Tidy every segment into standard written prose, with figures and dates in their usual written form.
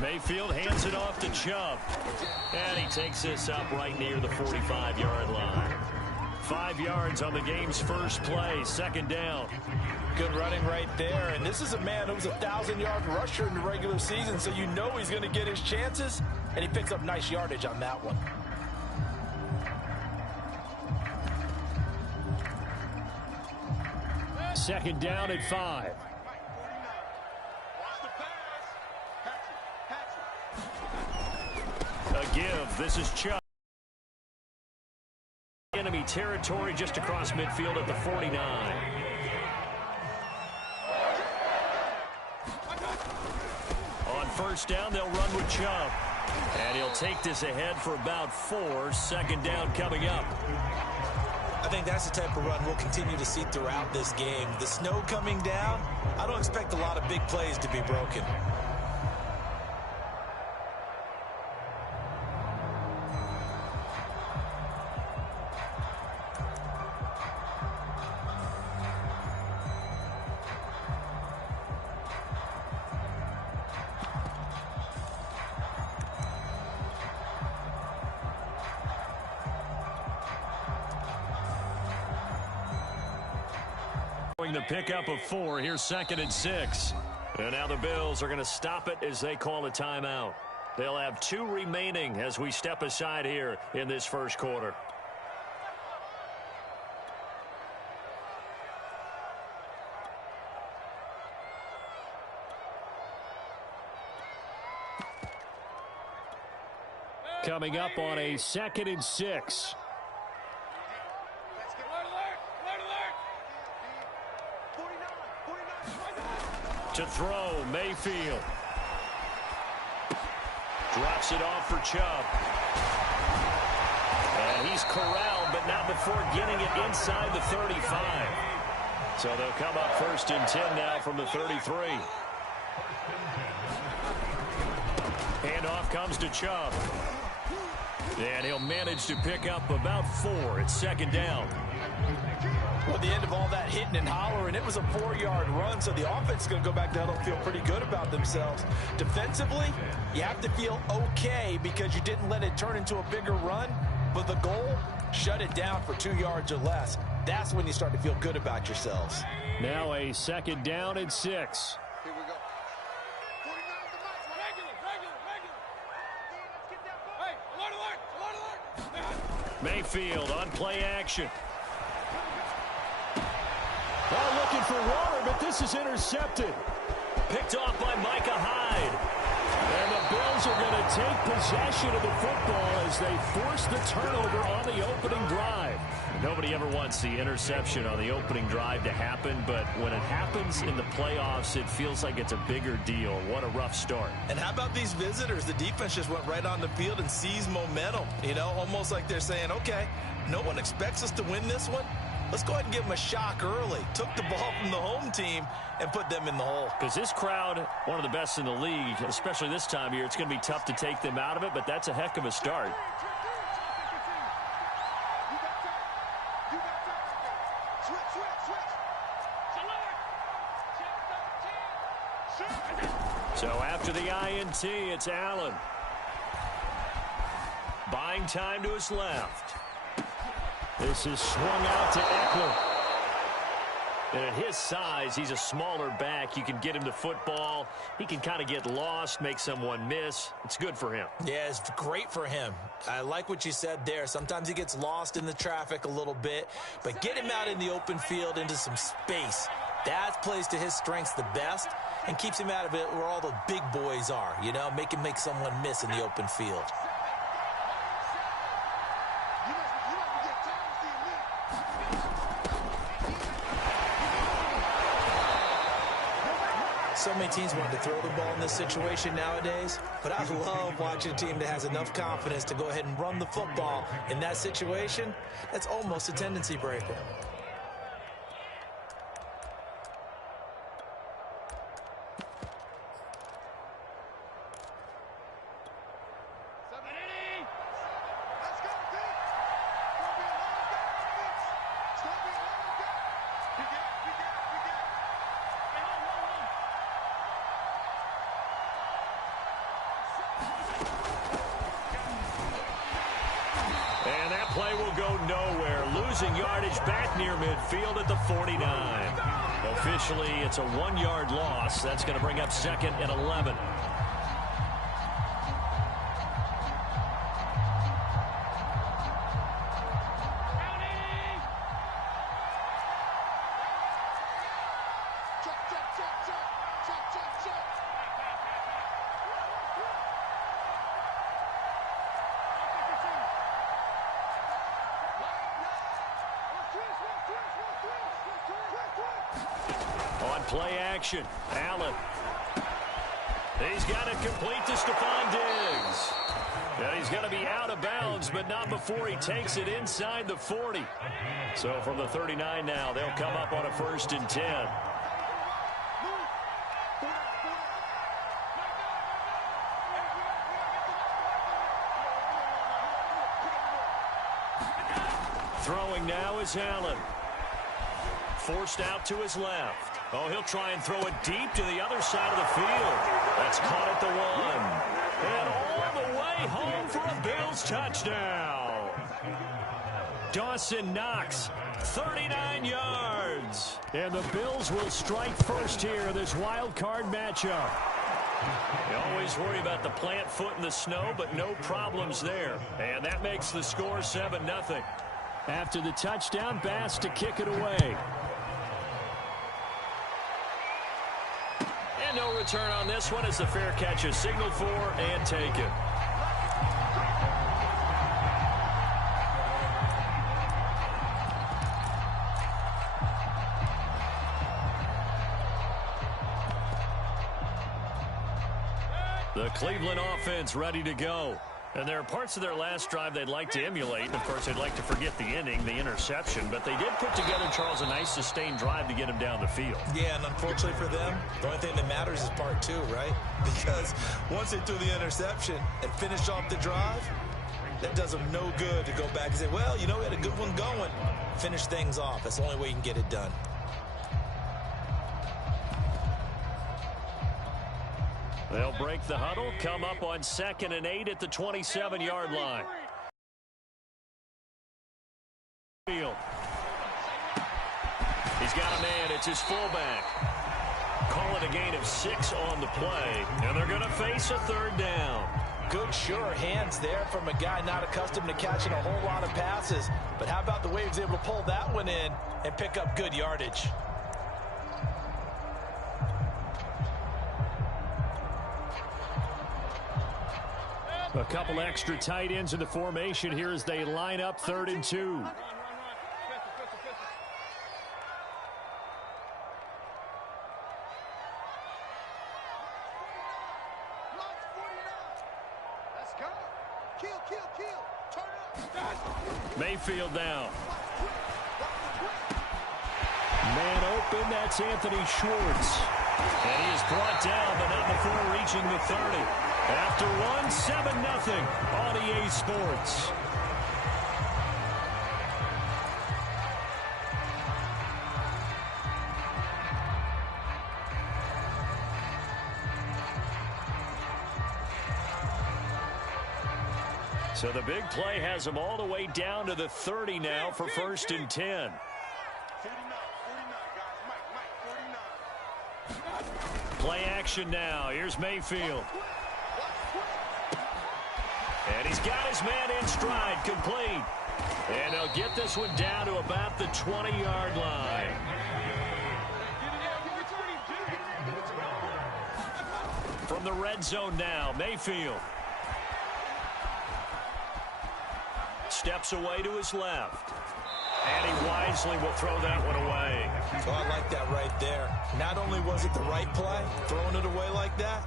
Mayfield hands it off to Chubb. And he takes this up right near the 45-yard line. 5 yards on the game's first play, second down. Good running right there. And this is a man who was a 1,000-yard rusher in the regular season, so you know he's going to get his chances. And he picks up nice yardage on that one. Second down at 5. A give. This is Chubb. Enemy territory just across midfield at the 49. On first down, they'll run with Chubb. And he'll take this ahead for about 4. Second down coming up. I think that's the type of run we'll continue to see throughout this game. The snow coming down, I don't expect a lot of big plays to be broken. The pickup of 4. Here's 2nd and 6. And now the Bills are going to stop it as they call a timeout. They'll have 2 remaining as we step aside here in this first quarter. Coming up on a 2nd and 6. To throw, Mayfield. Drops it off for Chubb. And he's corralled, but not before getting it inside the 35. So they'll come up 1st and 10 now from the 33. Handoff comes to Chubb. And he'll manage to pick up about 4 at 2nd down. Well, at the end of all that hitting and hollering, it was a 4-yard run, so the offense is going to go back to huddle and feel pretty good about themselves. Defensively, you have to feel okay because you didn't let it turn into a bigger run, but the goal, shut it down for 2 yards or less. That's when you start to feel good about yourselves. Now a 2nd down and 6. Here we go. 49 the match. Regular. Hey, alert. Mayfield on play action. Oh, looking for water, but this is intercepted. Picked off by Micah Hyde. And the Bills are going to take possession of the football as they force the turnover on the opening drive. Nobody ever wants the interception on the opening drive to happen, but when it happens in the playoffs, it feels like it's a bigger deal. What a rough start. And how about these visitors? The defense just went right on the field and seized momentum. You know, almost like they're saying, okay, no one expects us to win this one. Let's go ahead and give them a shock early. Took the ball from the home team and put them in the hole. Because this crowd, one of the best in the league, especially this time of year, it's going to be tough to take them out of it, but that's a heck of a start. So after the INT, it's Allen. Buying time to his left. This is swung out to Eckler. And at his size, he's a smaller back. You can get him the football. He can kind of get lost, make someone miss. It's good for him. Yeah, it's great for him. I like what you said there. Sometimes he gets lost in the traffic a little bit, but get him out in the open field into some space. That plays to his strengths the best and keeps him out of it where all the big boys are, you know, make him make someone miss in the open field. So many teams want to throw the ball in this situation nowadays, but I love watching a team that has enough confidence to go ahead and run the football in that situation. That's almost a tendency breaker. will go nowhere, losing yardage back near midfield at the 49. Officially, it's a 1-yard loss. That's going to bring up 2nd and 11. On play action, Allen. He's got it complete to Stephon Diggs. And he's going to be out of bounds, but not before he takes it inside the 40. So from the 39 now, they'll come up on a 1st and 10. Throwing now is Allen. Forced out to his left. Oh, he'll try and throw it deep to the other side of the field. That's caught at the 1. And all the way home for a Bills touchdown. Dawson Knox, 39 yards. And the Bills will strike first here in this wild card matchup. You always worry about the plant foot in the snow, but no problems there. And that makes the score 7-0. After the touchdown, Bass to kick it away. And no return on this one as the fair catch is signaled for and taken. The Cleveland offense ready to go. And there are parts of their last drive they'd like to emulate. And, of course, they'd like to forget the ending, the interception. But they did put together, Charles, a nice sustained drive to get him down the field. Yeah, and unfortunately for them, the only thing that matters is part 2, right? Because once they threw the interception and finished off the drive, that does them no good to go back and say, well, you know, we had a good one going. Finish things off. That's the only way you can get it done. They'll break the huddle, come up on 2nd and 8 at the 27-yard line. He's got a man. It's his fullback. Call it a gain of 6 on the play, and they're going to face a 3rd down. Good, sure hands there from a guy not accustomed to catching a whole lot of passes. But how about the way he was able to pull that one in and pick up good yardage? A couple extra tight ends in the formation here as they line up 3rd and 2. Mayfield now. Man open, that's Anthony Schwartz. And he is brought down, but not before reaching the 30. After one, 7-0 on EA Sports. So the big play has them all the way down to the 30 now for 1st and 10. 49, guys. Mike, 49. Play action now. Here's Mayfield. And he's got his man in stride, complete. And they'll get this one down to about the 20-yard line. From the red zone now, Mayfield. Steps away to his left. And he wisely will throw that one away. Oh, I like that right there. Not only was it the right play, throwing it away like that,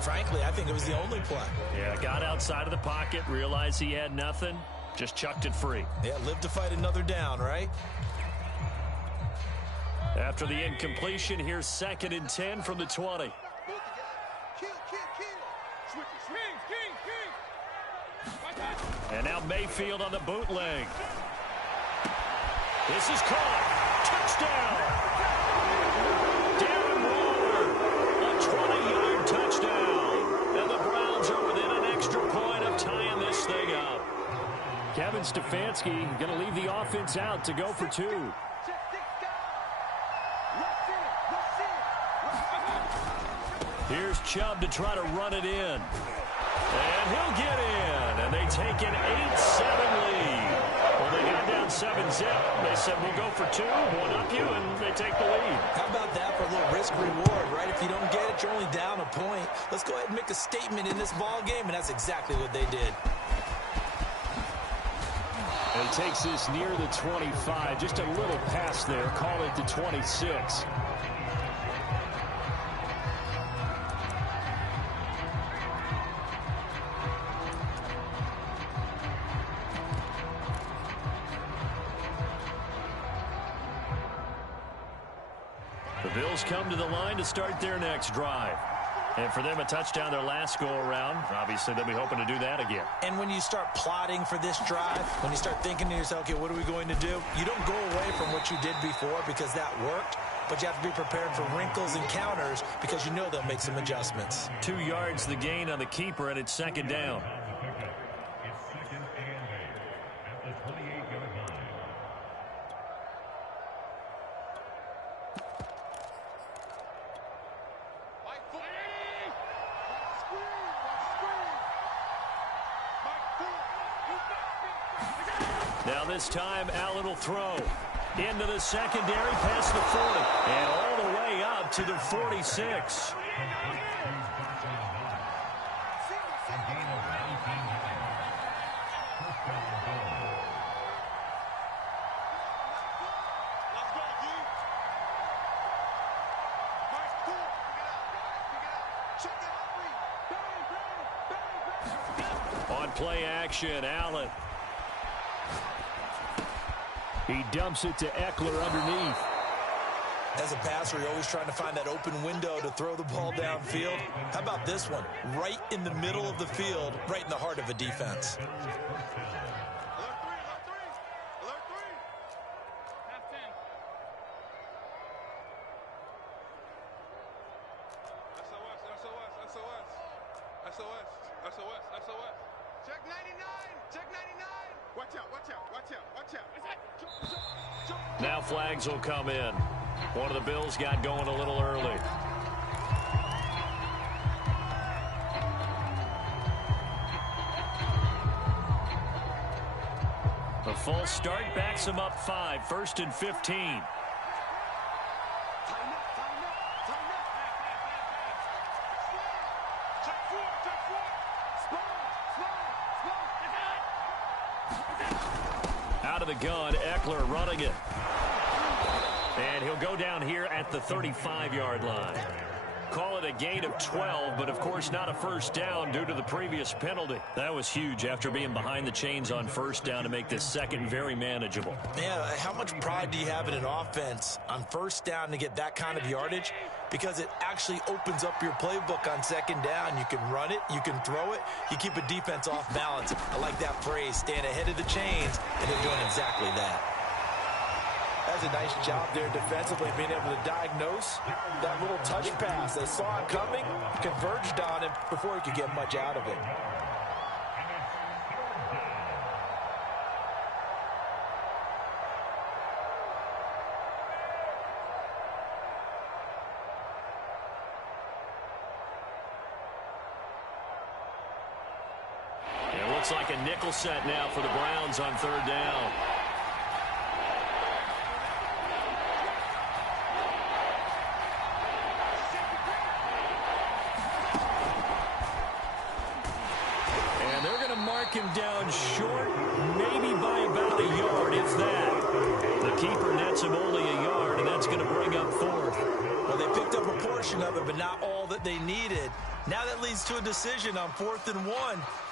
frankly, I think it was the only play. Yeah, got outside of the pocket, realized he had nothing, just chucked it free. Yeah, live to fight another down, right? After the incompletion, here's 2nd and 10 from the 20. And now Mayfield on the bootleg. This is caught. Touchdown. Darren Waller, a 20-yard touchdown. And the Browns are within an extra point of tying this thing up. Kevin Stefanski going to leave the offense out to go for two. Here's Chubb to try to run it in. And he'll get in. And they take an 8-7 lead. Well, they got down 7-zip. They said, we'll go for two, one up you, and they take the lead. How about that for a little risk-reward, right? If you don't get it, you're only down a point. Let's go ahead and make a statement in this ball game, and that's exactly what they did. And he takes this near the 25. Just a little pass there. Call it the 26. The Bills come to the line to start their next drive. And for them, a touchdown their last go-around. Obviously, they'll be hoping to do that again. And when you start plotting for this drive, when you start thinking to yourself, okay, what are we going to do? You don't go away from what you did before because that worked, but you have to be prepared for wrinkles and counters because you know they'll make some adjustments. 2 yards the gain on the keeper, and it's second down. Now this time, Allen will throw. Into the secondary, past the 40. And all the way up to the 46. On play action, Allen. He dumps it to Eckler underneath. As a passer, you're always trying to find that open window to throw the ball downfield. How about this one? Right in the middle of the field, right in the heart of a defense. Check 99! Check 99! Watch out, watch out, watch out, watch out. Now flags will come in. One of the Bills got going a little early. A false start backs him up 5, 1st and 15. Out of the gun, Eckler running it. And he'll go down here at the 35-yard line. Call it a gain of 12, but of course not a first down due to the previous penalty. That was huge after being behind the chains on first down to make this second very manageable. Yeah, how much pride do you have in an offense on first down to get that kind of yardage? Because it actually opens up your playbook on second down. You can run it, you can throw it, you keep a defense off balance. I like that phrase, stand ahead of the chains, and they're doing exactly that. That's a nice job there defensively, being able to diagnose that little touch pass. They saw it coming, converged on him before he could get much out of it. It looks like a nickel set now for the Browns on third down. Him down short, maybe by about a yard, if that. The keeper nets him only a yard, and that's going to bring up fourth. Well, they picked up a portion of it, but not all that they needed. Now that leads to a decision on 4th and 1.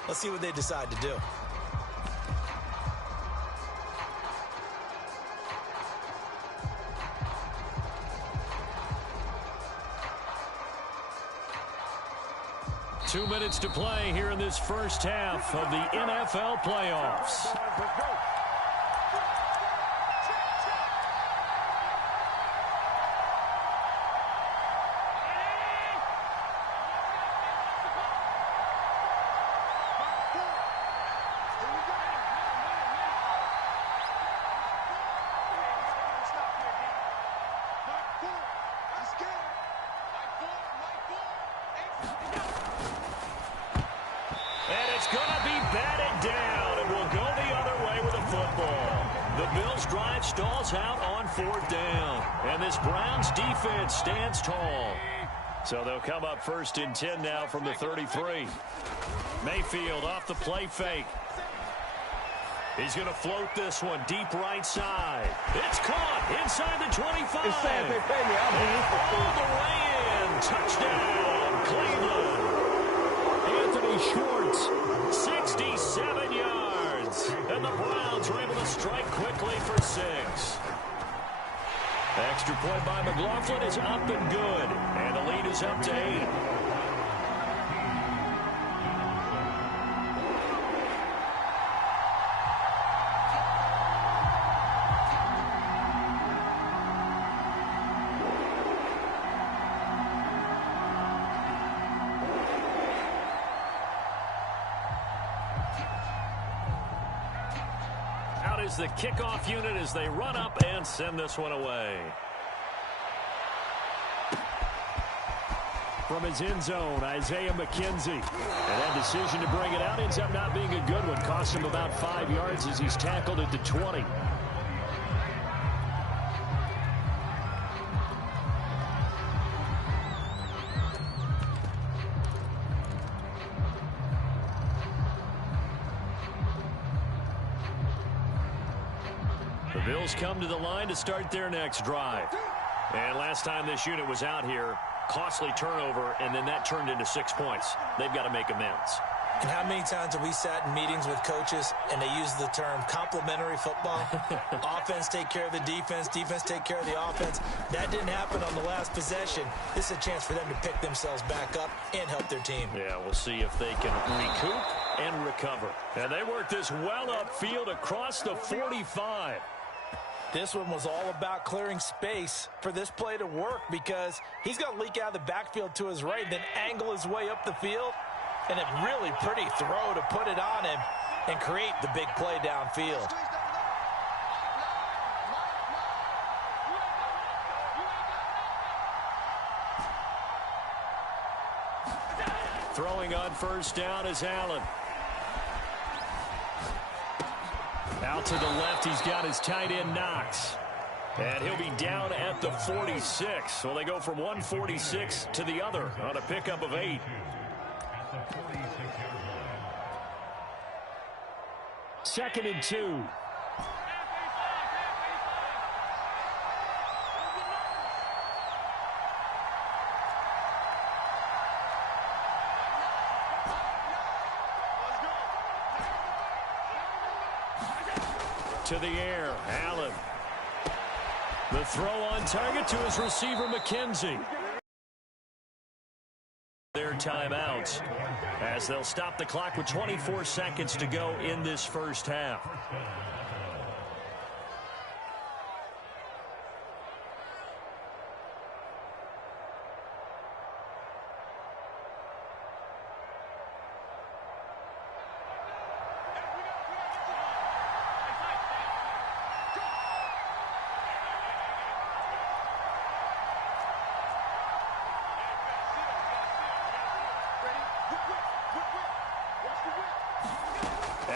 Let's see what they decide to do. Two minutes to play here in this first half of the NFL playoffs. going to be batted down and will go the other way with a football. The Bills' drive stalls out on 4th down. And this Browns defense stands tall. So they'll come up 1st and 10 now from the 33. Mayfield off the play fake. He's going to float this one deep right side. It's caught inside the 25. It's sad they pay me. I'll be all the way in. Touchdown, Cleveland. Anthony Schwartz, 67 yards. And the Browns are able to strike quickly for 6. Extra point by McLaughlin is up and good. And the lead is up to 8. Is the kickoff unit as they run up and send this one away. From his end zone, Isaiah McKenzie. And that decision to bring it out ends up not being a good one. Cost him about 5 yards as he's tackled at the 20. Bills come to the line to start their next drive. And last time this unit was out here, costly turnover, and then that turned into 6 points. They've got to make amends. And how many times have we sat in meetings with coaches and they use the term complementary football? Offense take care of the defense, defense take care of the offense. That didn't happen on the last possession. This is a chance for them to pick themselves back up and help their team. Yeah, we'll see if they can recoup and recover. And they work this well upfield across the 45. This one was all about clearing space for this play to work because he's going to leak out of the backfield to his right and then angle his way up the field. And a really pretty throw to put it on him and create the big play downfield. Throwing on 1st down is Allen. Out to the left, he's got his tight end Knox. And he'll be down at the 46. So they go from 146 to the other on a pickup of 8. Second and 2. To the air, Allen. The throw on target to his receiver, McKenzie. Their timeouts as they'll stop the clock with 24 seconds to go in this first half.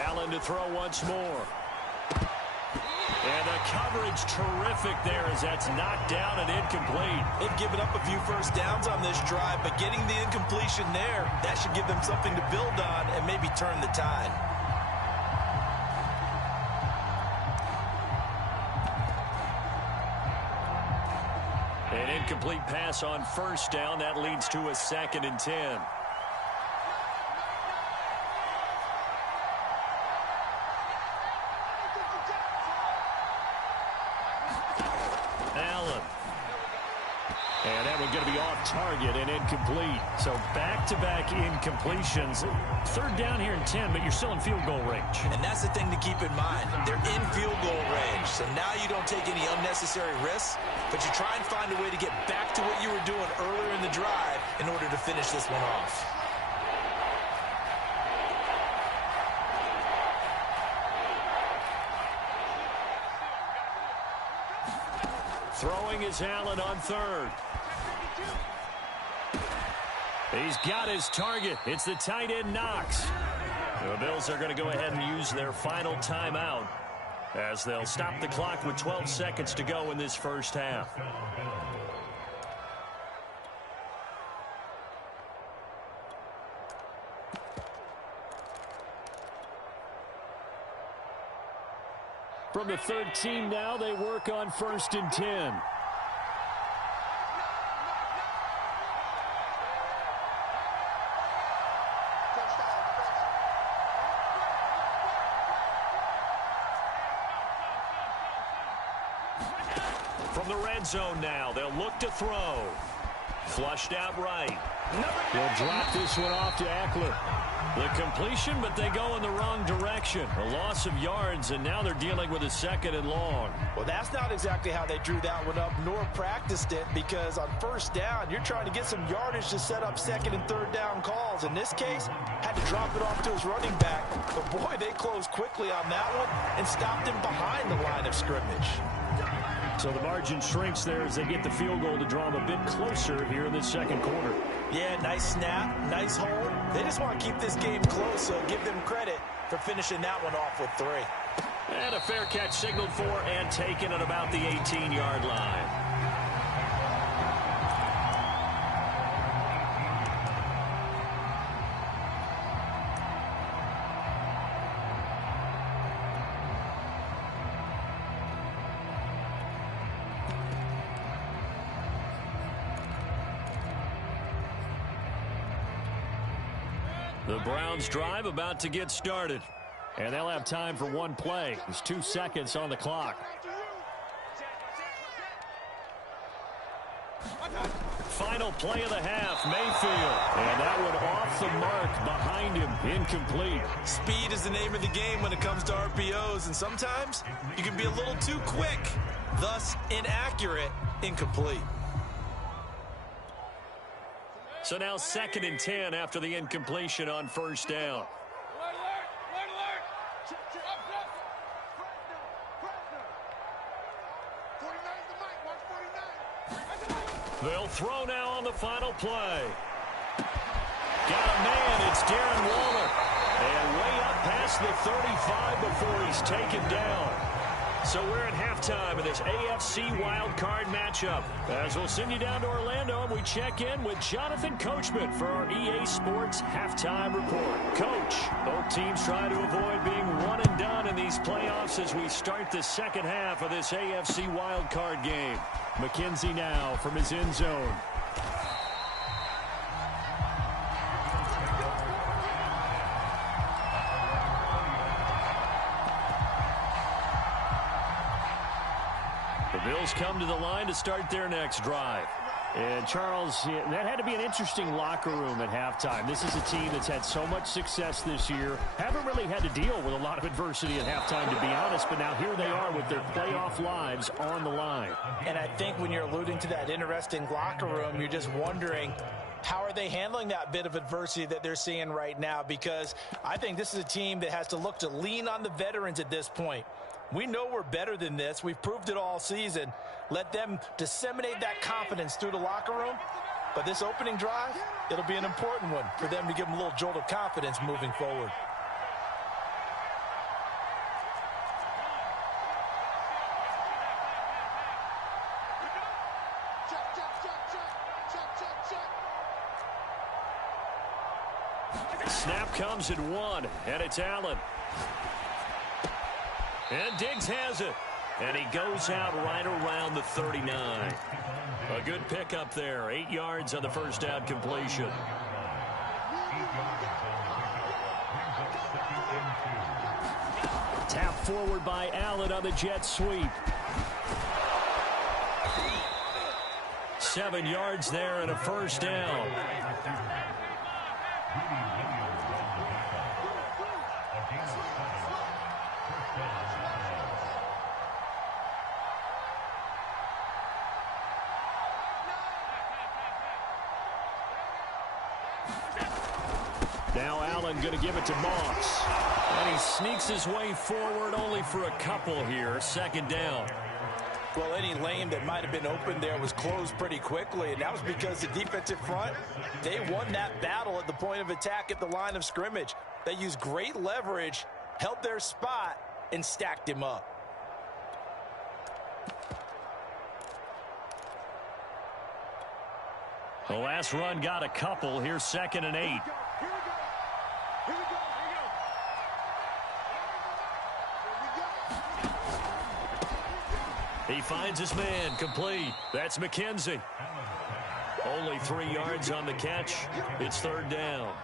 Allen to throw once more. And the coverage terrific there as that's knocked down and incomplete. They've given up a few first downs on this drive, but getting the incompletion there, that should give them something to build on and maybe turn the tide. An incomplete pass on 1st down. That leads to a 2nd and 10. Going to be off target and incomplete. So back-to-back incompletions. 3rd down here and 10, but you're still in field goal range. And that's the thing to keep in mind. They're in field goal range. So now you don't take any unnecessary risks, but you try and find a way to get back to what you were doing earlier in the drive in order to finish this one off. Throwing is Allen on 3rd. He's got his target. It's the tight end Knox. The Bills are going to go ahead and use their final timeout as they'll stop the clock with 12 seconds to go in this first half. From the third team now, they work on 1st and 10. From the red zone now, they'll look to throw. Flushed out right. They'll drop this one off to Eckler. The completion, but they go in the wrong direction. A loss of yards, and now they're dealing with a 2nd and long. Well, that's not exactly how they drew that one up, nor practiced it, because on 1st down, you're trying to get some yardage to set up 2nd and 3rd down calls. In this case, had to drop it off to his running back. But, boy, they closed quickly on that one and stopped him behind the line of scrimmage. So the margin shrinks there as they get the field goal to draw them a bit closer here in the 2nd quarter. Yeah, nice snap, nice hold. They just want to keep this game close, so give them credit for finishing that one off with 3. And a fair catch signaled for and taken at about the 18-yard line. The Browns drive about to get started. And they'll have time for one play. There's 2 seconds on the clock. Final play of the half, Mayfield. And that one off the mark behind him, incomplete. Speed is the name of the game when it comes to RPOs, and sometimes you can be a little too quick, thus inaccurate, incomplete. So now 2nd and 10 after the incompletion on 1st down. They'll throw now on the final play. Got a man, it's Darren Waller. And way up past the 35 before he's taken down. So we're at halftime of this AFC wildcard matchup. As we'll send you down to Orlando and we check in with Jonathan Coachman for our EA Sports Halftime Report. Coach, both teams try to avoid being one and done in these playoffs as we start the 2nd half of this AFC wildcard game. McKenzie now from his end zone. The Bills come to the line to start their next drive. And, Charles, that had to be an interesting locker room at halftime. This is a team that's had so much success this year. Haven't really had to deal with a lot of adversity at halftime, to be honest. But now here they are with their playoff lives on the line. And I think when you're alluding to that interesting locker room, you're just wondering, how are they handling that bit of adversity that they're seeing right now? Because I think this is a team that has to look to lean on the veterans at this point. We know we're better than this. We've proved it all season. Let them disseminate that confidence through the locker room. But this opening drive, it'll be an important one for them to give them a little jolt of confidence moving forward. Snap comes at 1, and it's Allen. And Diggs has it. And he goes out right around the 39. A good pickup there. 8 yards on the first down completion. Tap forward by Allen on the jet sweep. 7 yards there and a first down. Now Allen going to give it to Moss. And he sneaks his way forward only for a couple here. 2nd down. Well, any lane that might have been open there was closed pretty quickly, and that was because the defensive front, they won that battle at the point of attack at the line of scrimmage. They used great leverage, held their spot, and stacked him up. The last run got a couple. Here's 2nd and 8. He finds his man, complete. That's McKenzie. Only 3 yards on the catch. It's 3rd down.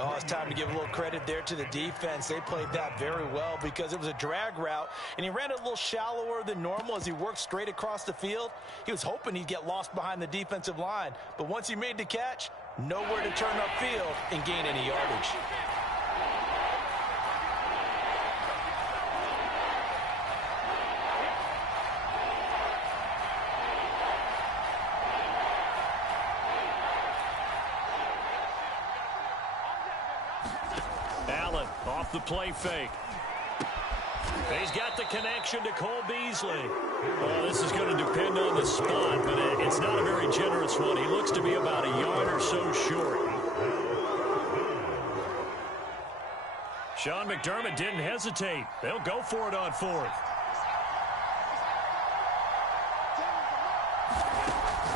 Oh, it's time to give a little credit there to the defense. They played that very well because it was a drag route, and he ran it a little shallower than normal as he worked straight across the field. He was hoping he'd get lost behind the defensive line, but once he made the catch, nowhere to turn upfield and gain any yardage. Allen off the play fake. He's got the connection to Cole Beasley. Oh, this is going to depend on the spot, but it's not a very generous one. He looks to be about a yard or so short. Sean McDermott didn't hesitate. They'll go for it on 4th.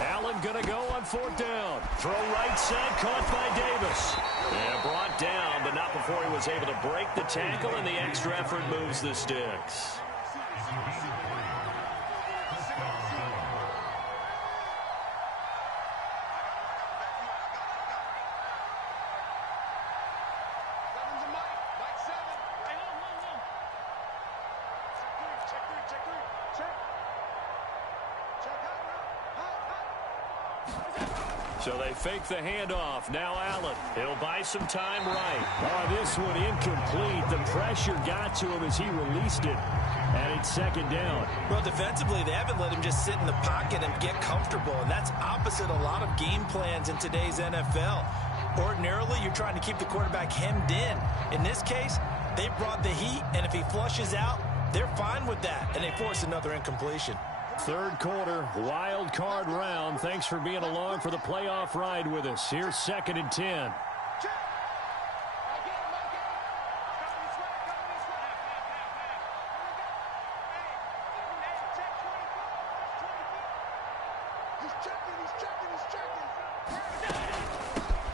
Allen going to go on 4th down. Throw right side, caught by Davis. Yeah, brought down, but not before he was able to break the tackle, and the extra effort moves the sticks. So they fake the handoff. Now Allen. He'll buy some time right. Oh, this one incomplete. The pressure got to him as he released it. And it's 2nd down. Well, defensively, they haven't let him just sit in the pocket and get comfortable. And that's opposite a lot of game plans in today's NFL. Ordinarily, you're trying to keep the quarterback hemmed in. In this case, they brought the heat, and if he flushes out, they're fine with that. And they force another incompletion. 3rd quarter, wild card round. Thanks for being along for the playoff ride with us. Here's 2nd and 10.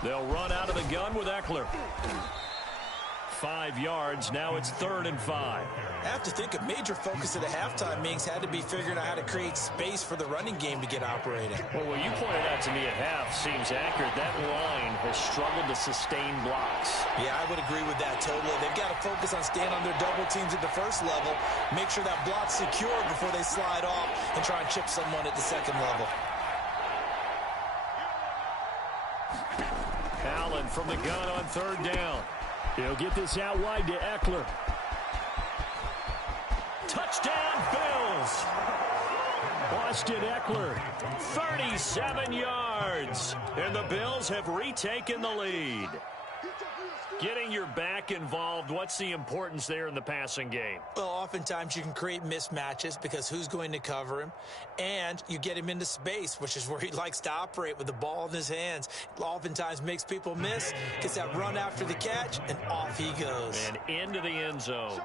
They'll run out of the gun with Eckler. 5 yards. Now it's 3rd and 5. I have to think a major focus of the halftime meetings had to be figuring out how to create space for the running game to get operating. Well, what you pointed out to me at half seems accurate. That line has struggled to sustain blocks. Yeah, I would agree with that totally. They've got to focus on staying on their double teams at the first level, make sure that block's secure before they slide off and try and chip someone at the 2nd level. Allen from the gun on 3rd down. He'll get this out wide to Eckler. Touchdown, Bills! Austin Eckler, 37 yards. And the Bills have retaken the lead. Getting your back involved, what's the importance there in the passing game? Well, oftentimes you can create mismatches because who's going to cover him? And you get him into space, which is where he likes to operate with the ball in his hands. Oftentimes makes people miss, gets that run after the catch, and off he goes. And into the end zone.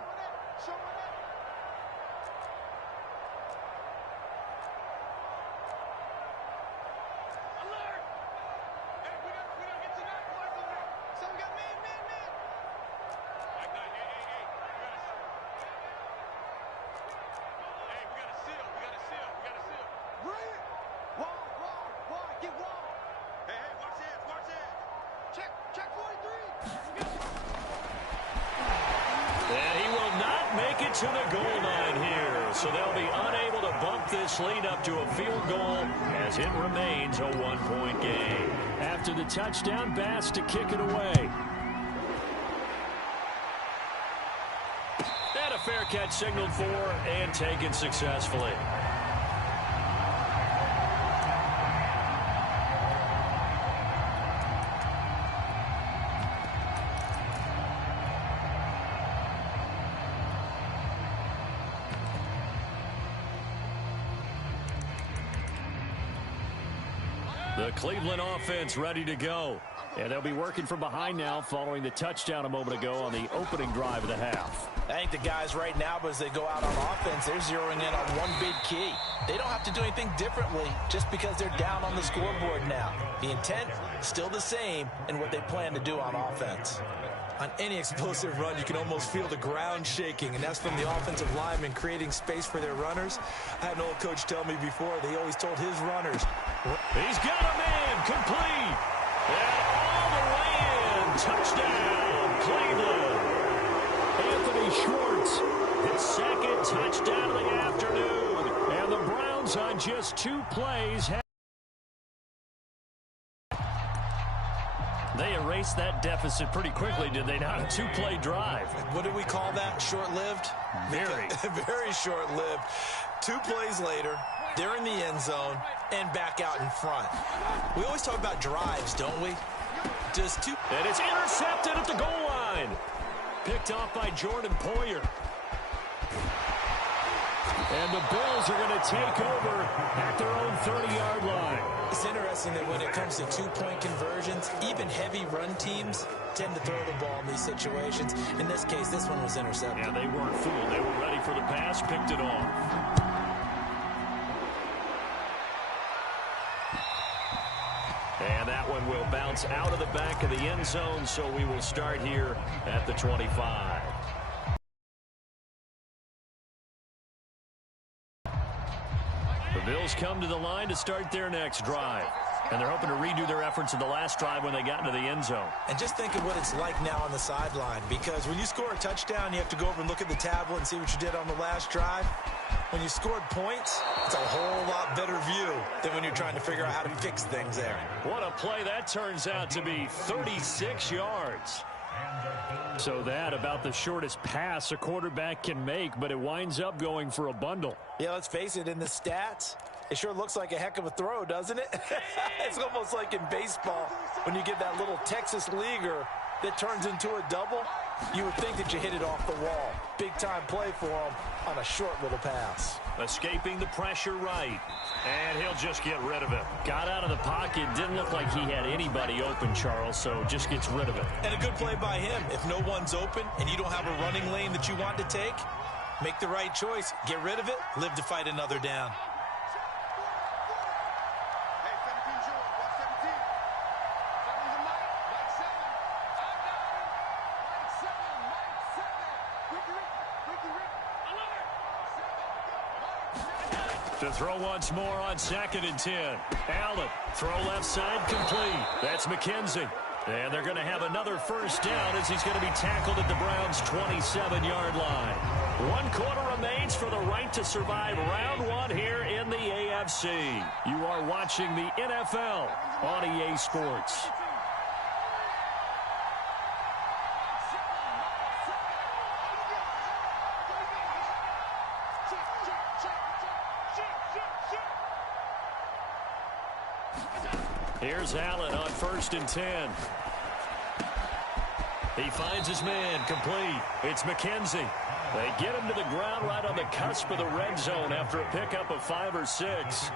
To the goal line here, so they'll be unable to bump this lead up to a field goal as it remains a 1-point game. After the touchdown, Bass to kick it away. And a fair catch signaled for and taken successfully. The Cleveland offense ready to go. And they'll be working from behind now following the touchdown a moment ago on the opening drive of the half. I think the guys right now, as they go out on offense, they're zeroing in on one big key. They don't have to do anything differently just because they're down on the scoreboard now. The intent, still the same in what they plan to do on offense. On any explosive run, you can almost feel the ground shaking, and that's from the offensive linemen creating space for their runners. I had an old coach tell me before, they always told his runners. He's got a man, complete. And all the way in. Touchdown, Cleveland. Anthony Schwartz, his second touchdown of the afternoon. And the Browns on just 2 plays. They erased that deficit pretty quickly, did they not? A 2-play drive. What do we call that? Short-lived? Very. Very short-lived. 2 plays later, they're in the end zone and back out in front. We always talk about drives, don't we? Just 2. And it's intercepted at the goal line. Picked off by Jordan Poyer. And the Bills are going to take over at their own 30-yard line. It's interesting that when it comes to 2-point conversions, even heavy run teams tend to throw the ball in these situations. In this case, this one was intercepted. Yeah, they weren't fooled. They were ready for the pass, picked it off. And that one will bounce out of the back of the end zone, so we will start here at the 25. The Bills come to the line to start their next drive. And they're hoping to redo their efforts in the last drive when they got into the end zone. And just think of what it's like now on the sideline, because when you score a touchdown, you have to go over and look at the tablet and see what you did on the last drive. When you scored points, it's a whole lot better view than when you're trying to figure out how to fix things there. What a play that turns out to be, 36 yards. So that about the shortest pass a quarterback can make, but it winds up going for a bundle. Yeah, let's face it, in the stats, it sure looks like a heck of a throw, doesn't it? It's almost like in baseball when you get that little Texas leaguer that turns into a double. You would think that you hit it off the wall. Big-time play for him on a short little pass. Escaping the pressure right. And he'll just get rid of it. Got out of the pocket. Didn't look like he had anybody open, Charles, so just gets rid of it. And a good play by him. If no one's open and you don't have a running lane that you want to take, make the right choice. Get rid of it. Live to fight another down. To throw once more on 2nd and 10. Allen, throw left side, complete. That's McKenzie. And they're going to have another first down as he's going to be tackled at the Browns' 27-yard line. 1 quarter remains for the right to survive round 1 here in the AFC. You are watching the NFL on EA Sports. Here's Allen on 1st and 10. He finds his man, complete. It's McKenzie. They get him to the ground right on the cusp of the red zone after a pickup of 5 or 6.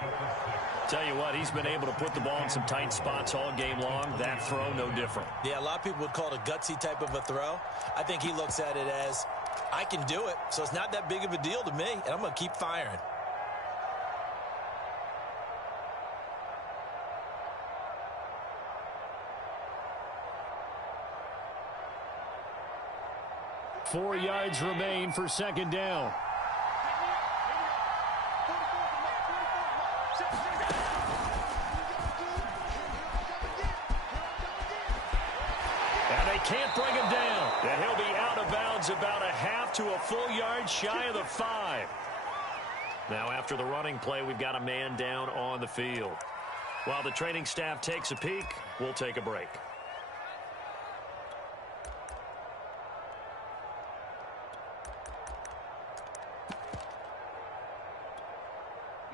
Tell you what, he's been able to put the ball in some tight spots all game long. That throw, no different. Yeah, a lot of people would call it a gutsy type of a throw. I think he looks at it as, I can do it, so it's not that big of a deal to me, and I'm going to keep firing. Four yards remain for 2nd down. And they can't bring him down. And he'll be out of bounds about a half to a full yard shy of the 5. Now after the running play, we've got a man down on the field. While the training staff takes a peek, we'll take a break.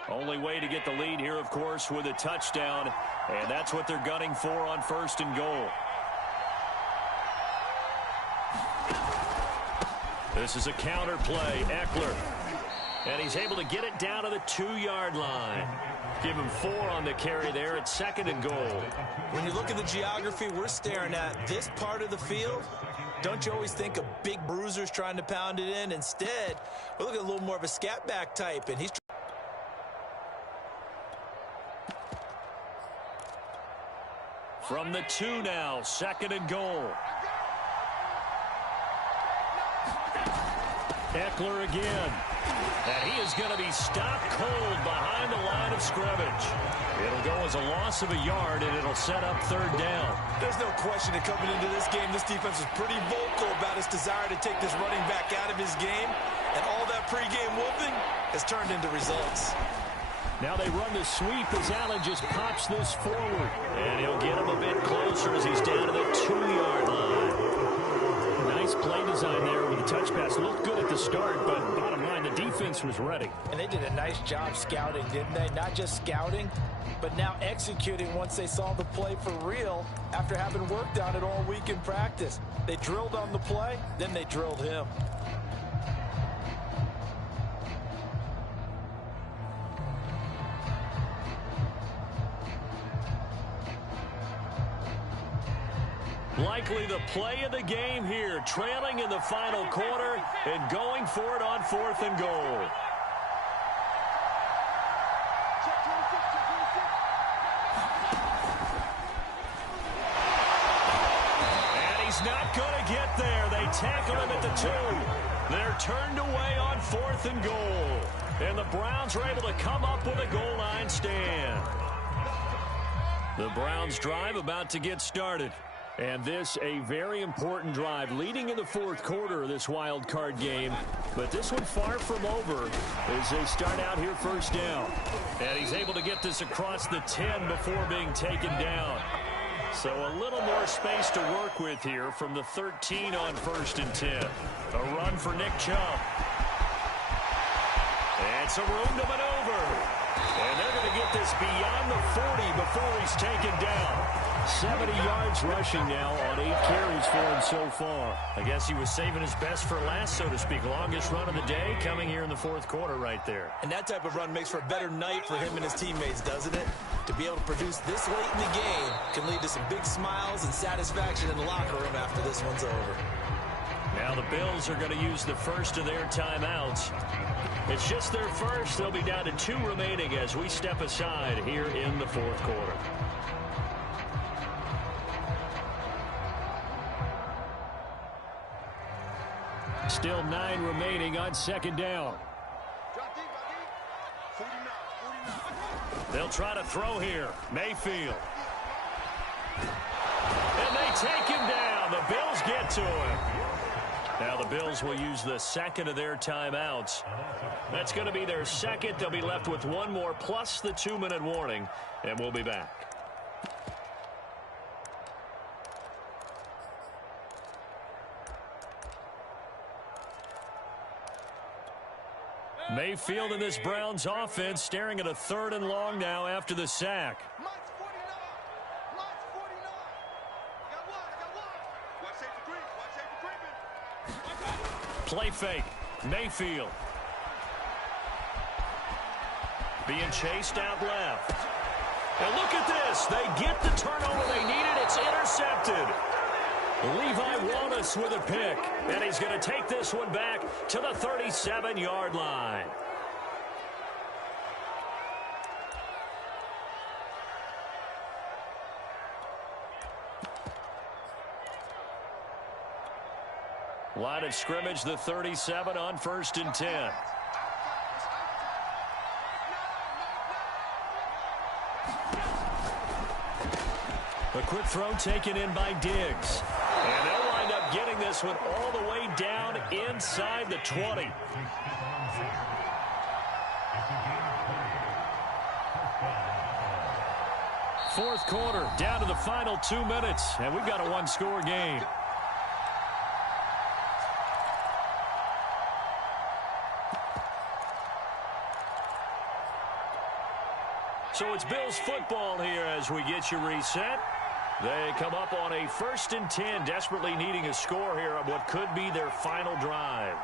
Only way to get the lead here, of course, with a touchdown. And that's what they're gunning for on 1st and goal. This is a counter play. Eckler. And he's able to get it down to the 2-yard line. Give him 4 on the carry there at 2nd and goal. When you look at the geography we're staring at, this part of the field, don't you always think of big bruisers trying to pound it in? Instead, we're looking at a little more of a scat back type, and he's from the 2 now, 2nd and goal. Eckler again. And he is going to be stopped cold behind the line of scrimmage. It'll go as a loss of a yard, and it'll set up 3rd down. There's no question that coming into this game, this defense was pretty vocal about its desire to take this running back out of his game. And all that pregame whooping has turned into results. Now they run the sweep as Allen just pops this forward. And he'll get him a bit closer as he's down to the 2-yard line. Nice play design there with the touch pass. Looked good at the start, but bottom line, the defense was ready. And they did a nice job scouting, didn't they? Not just scouting, but now executing once they saw the play for real after having worked on it all week in practice. They drilled on the play, then they drilled him. Likely the play of the game here, trailing in the final quarter and going for it on 4th and goal. And he's not going to get there. They tackle him at the 2. They're turned away on 4th and goal. And the Browns are able to come up with a goal line stand. The Browns drive about to get started. And this a very important drive leading in the 4th quarter of this wild card game. But this one far from over as they start out here 1st down. And he's able to get this across the 10 before being taken down. So a little more space to work with here from the 13 on 1st and 10. A run for Nick Chubb. And some room to maneuver. And they're going to get this beyond the 40 before he's taken down. 70 yards rushing now on 8 carries for him so far. I guess he was saving his best for last, so to speak. Longest run of the day coming here in the 4th quarter right there. And that type of run makes for a better night for him and his teammates, doesn't it? To be able to produce this late in the game can lead to some big smiles and satisfaction in the locker room after this one's over. Now the Bills are going to use the first of their timeouts. It's just their first. They'll be down to 2 remaining as we step aside here in the 4th quarter. Still 9 remaining on 2nd down. They'll try to throw here. Mayfield. And they take him down. The Bills get to him. Now the Bills will use the 2nd of their timeouts. That's going to be their 2nd. They'll be left with 1 more plus the 2-minute warning, and we'll be back. Mayfield in this Browns offense staring at a 3rd and long now after the sack. Play fake. Mayfield. Being chased out left. And look at this. They get the turnover they needed. It's intercepted. Levi Wallace with a pick. And he's going to take this one back to the 37-yard line. Line of scrimmage, the 37 on 1st and 10. A quick throw taken in by Diggs. And they'll wind up getting this one all the way down inside the 20. Fourth quarter, down to the final 2 minutes, and we've got a 1-score game. So it's Bills football here as we get you reset. They come up on a 1st and 10, desperately needing a score here on what could be their final drive.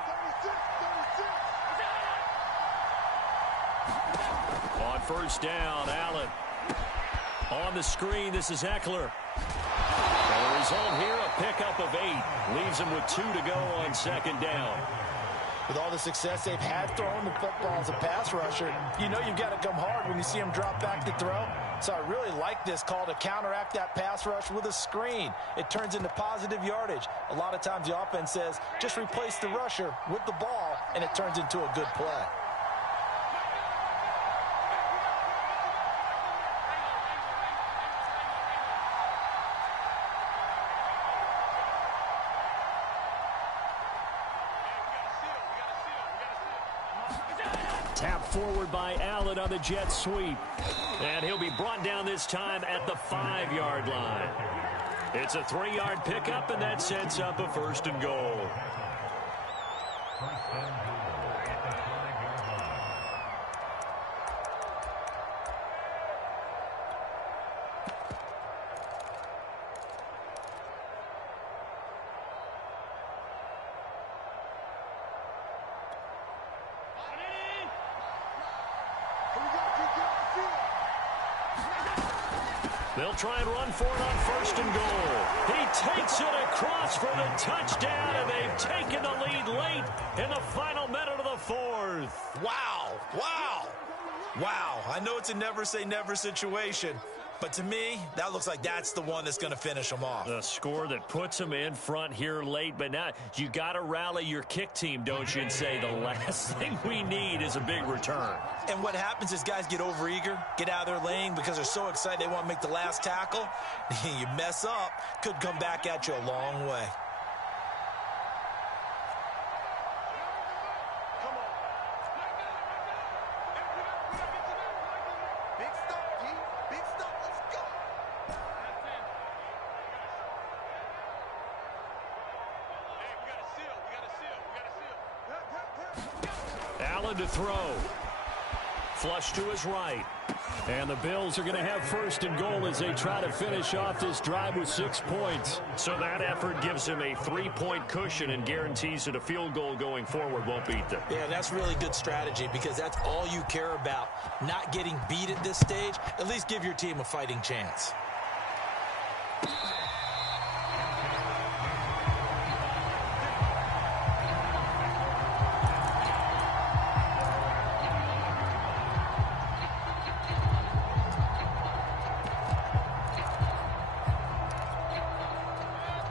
On first down. Allen on the screen. This is Eckler. And the result here, a pickup of 8. Leaves him with 2 to go on second down. With all the success they've had throwing the football as a pass rusher, you know you've got to come hard when you see him drop back to throw. So I really like this call to counteract that pass rush with a screen. It turns into positive yardage. A lot of times the offense says, just replace the rusher with the ball, and it turns into a good play. Tap forward by Allen on the jet sweep. And he'll be brought down this time at the 5-yard line. It's a 3-yard pickup, and that sets up a 1st and goal. They'll try and run for it on 1st and goal. He takes it across for the touchdown, and they've taken the lead late in the final minute of the 4th. Wow, wow, wow. I know it's a never say never situation, but to me, that looks like that's the one that's going to finish them off. The score that puts them in front here late, but now you got to rally your kick team, don't you, and say the last thing we need is a big return. And what happens is guys get overeager, get out of their lane because they're so excited they want to make the last tackle. You mess up, could come back at you a long way. Allen to throw. Flush to his right. And the Bills are going to have 1st and goal as they try to finish off this drive with 6 points. So that effort gives him a 3-point cushion and guarantees that a field goal going forward won't beat them. Yeah, that's really good strategy because that's all you care about. Not getting beat at this stage. At least give your team a fighting chance.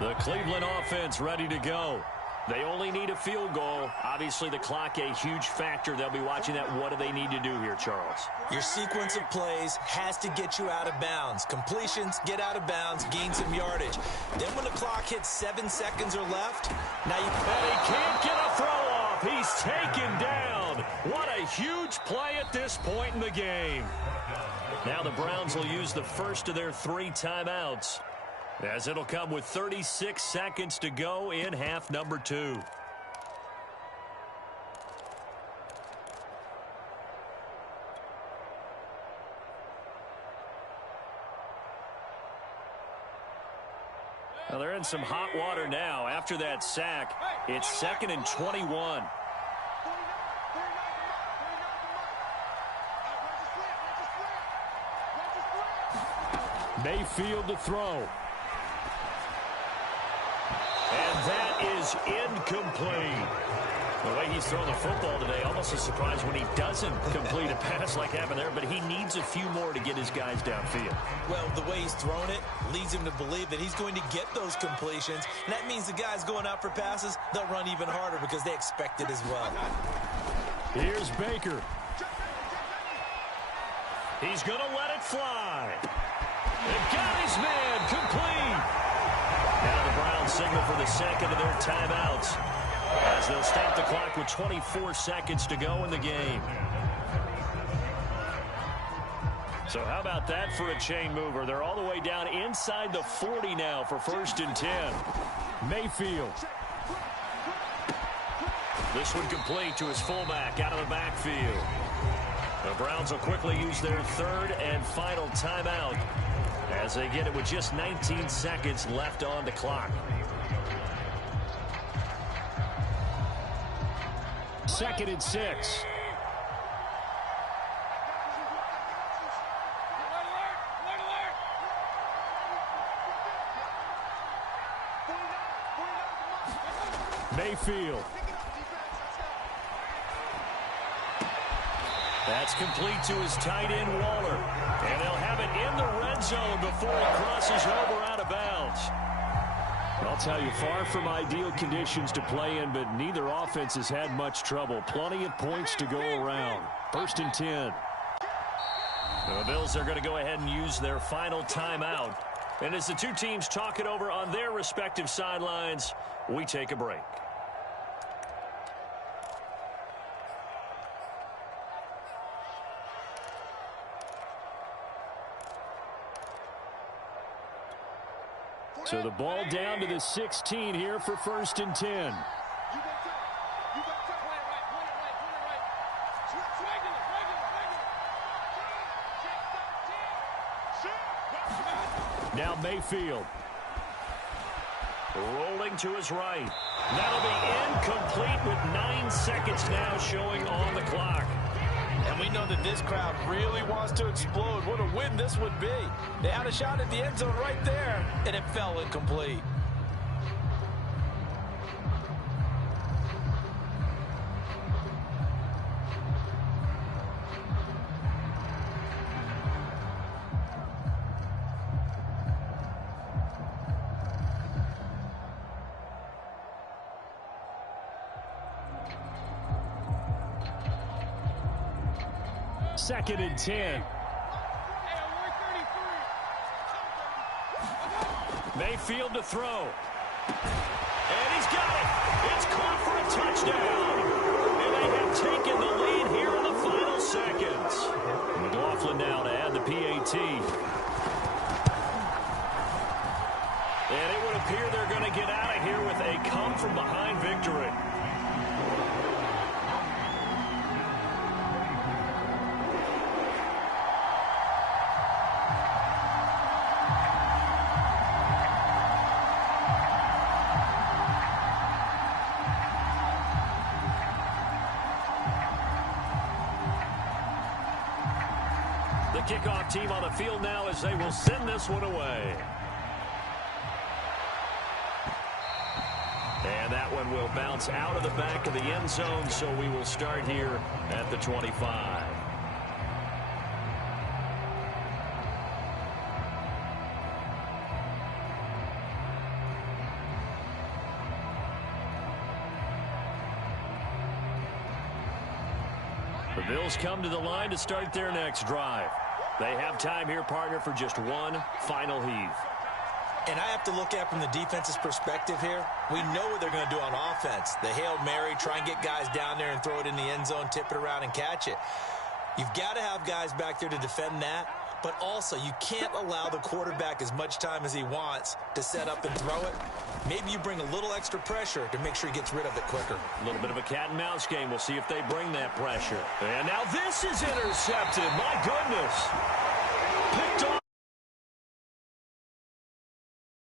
The Cleveland offense ready to go. They only need a field goal. Obviously, the clock a huge factor. They'll be watching that. What do they need to do here, Charles? Your sequence of plays has to get you out of bounds. Completions, get out of bounds, gain some yardage. Then when the clock hits 7 seconds or left, now you... And he can't get a throw off. He's taken down. What a huge play at this point in the game. Now the Browns will use the first of their 3 timeouts, as it'll come with 36 seconds to go in half number 2. Well, they're in some hot water now. After that sack, it's 2nd and 21. Mayfield to throw. And that is incomplete. The way he's thrown the football today, almost a surprise when he doesn't complete a pass like happened there, but he needs a few more to get his guys downfield. Well, the way he's thrown it leads him to believe that he's going to get those completions, and that means the guys going out for passes, they'll run even harder because they expect it as well. Here's Baker. He's going to let it fly. They got his man complete. Now the Browns signal for the second of their timeouts, as they'll stop the clock with 24 seconds to go in the game. So how about that for a chain mover? They're all the way down inside the 40 now for 1st and 10. Mayfield. This one complete to his fullback out of the backfield. The Browns will quickly use their 3rd and final timeout, as they get it with just 19 seconds left on the clock. 2nd and 6. Mayfield. That's complete to his tight end, Waller. And they'll have it in the red zone before he crosses over out of bounds. I'll tell you, far from ideal conditions to play in, but neither offense has had much trouble. Plenty of points to go around. 1st and 10. The Bills are going to go ahead and use their final timeout. And as the two teams talk it over on their respective sidelines, we take a break. So the ball down to the 16 here for 1st and 10. Now Mayfield. Rolling to his right. That'll be incomplete with 9 seconds now showing on the clock. And we know that this crowd really wants to explode. What a win this would be. They had a shot at the end zone right there, and it fell incomplete. Second and 10. Mayfield to throw. And he's got it. It's caught for a touchdown. And they have taken the lead here in the final seconds. McLaughlin now to add the PAT. And it would appear they're going to get out of here with a come-from-behind victory. The kickoff team on the field now as they will send this one away. And that one will bounce out of the back of the end zone, so we will start here at the 25. The Bills come to the line to start their next drive. They have time here, partner, for just one final heave. And I have to look at from the defense's perspective here. We know what they're going to do on offense. The Hail Mary, try and get guys down there and throw it in the end zone, tip it around and catch it. You've got to have guys back there to defend that. But also, you can't allow the quarterback as much time as he wants to set up and throw it. Maybe you bring a little extra pressure to make sure he gets rid of it quicker. A little bit of a cat and mouse game. We'll see if they bring that pressure. And now this is intercepted. My goodness. Picked off